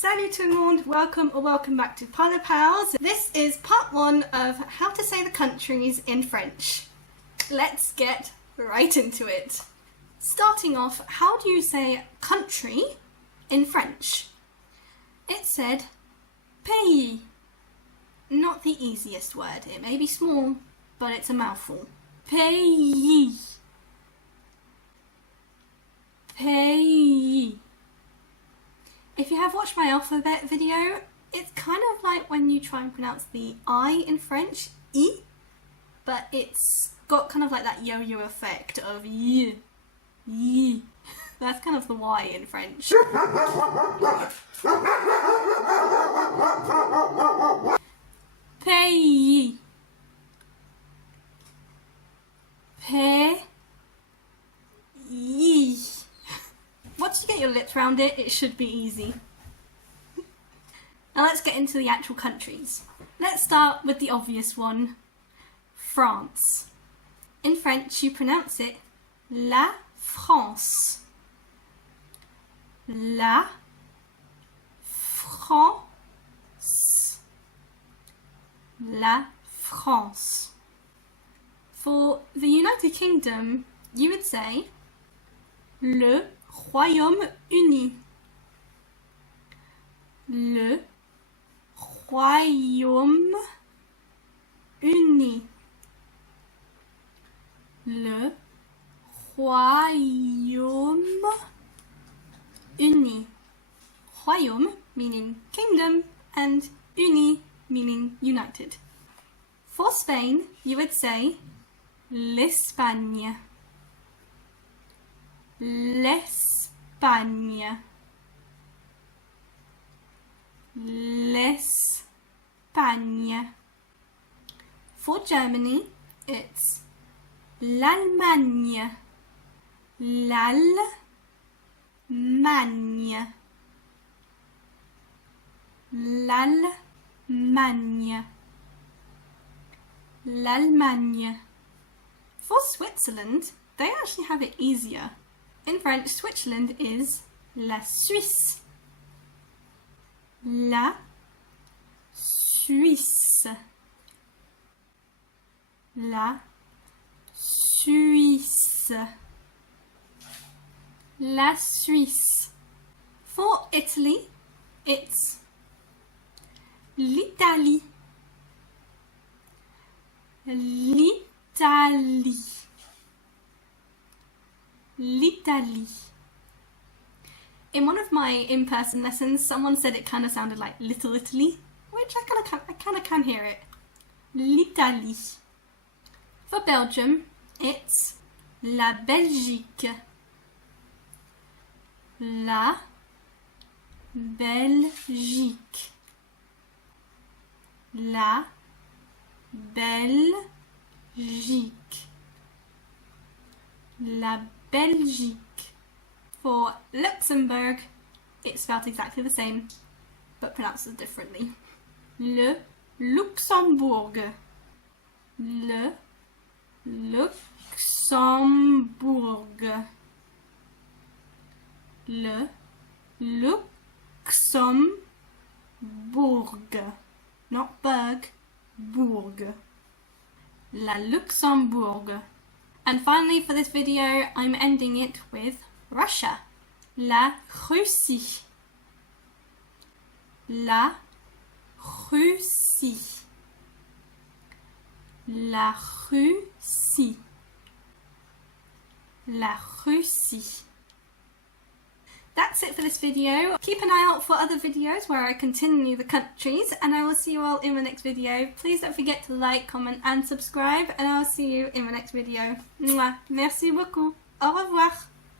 Salut tout le monde, welcome or welcome back to Parlez. This is part one of how to say the countries in French. Let's get right into it. Starting off, how do you say country in French? It said pays. Not the easiest word. It may be small, but it's a mouthful. Pays. Pays. If you have watched my alphabet video, it's kind of like when you try and pronounce the I in French, I, but it's got kind of like that yo-yo effect of y, y. That's kind of the Y in French. Pays. Pays. Once you get your lips around it, it should be easy. Now let's get into the actual countries. Let's start with the obvious one, France. In French, you pronounce it La France. La France. La France. For the United Kingdom, you would say Le Royaume-Uni. Le Royaume-Uni. Le Royaume-Uni. Royaume meaning kingdom and uni meaning united. For Spain, you would say l'Espagne. L'Espagne. L'Espagne. For Germany, it's l'Allemagne. L'Allemagne. L'Allemagne. L'Allemagne. For Switzerland, they actually have it easier. In French, Switzerland is la Suisse. La Suisse. La Suisse. La Suisse. For Italy, it's l'Italie. L'Italie. L'Italie. In one of my in-person lessons, someone said it kind of sounded like Little Italy, which I kind of can hear it. L'Italie. For Belgium, it's la Belgique. La Belgique. La Belgique. La Belgique. For Luxembourg, it's spelled exactly the same, but pronounced differently. Le Luxembourg. Le Luxembourg. Le Luxembourg. Not Berg, Bourg. La Luxembourg. And finally, for this video, I'm ending it with Russia. La Russie. La Russie. La Russie. La Russie. That's it for this video. Keep an eye out for other videos where I continue the countries, and I will see you all in the next video. Please don't forget to like, comment and subscribe, and I'll see you in the next video. Mwah. Merci beaucoup. Au revoir.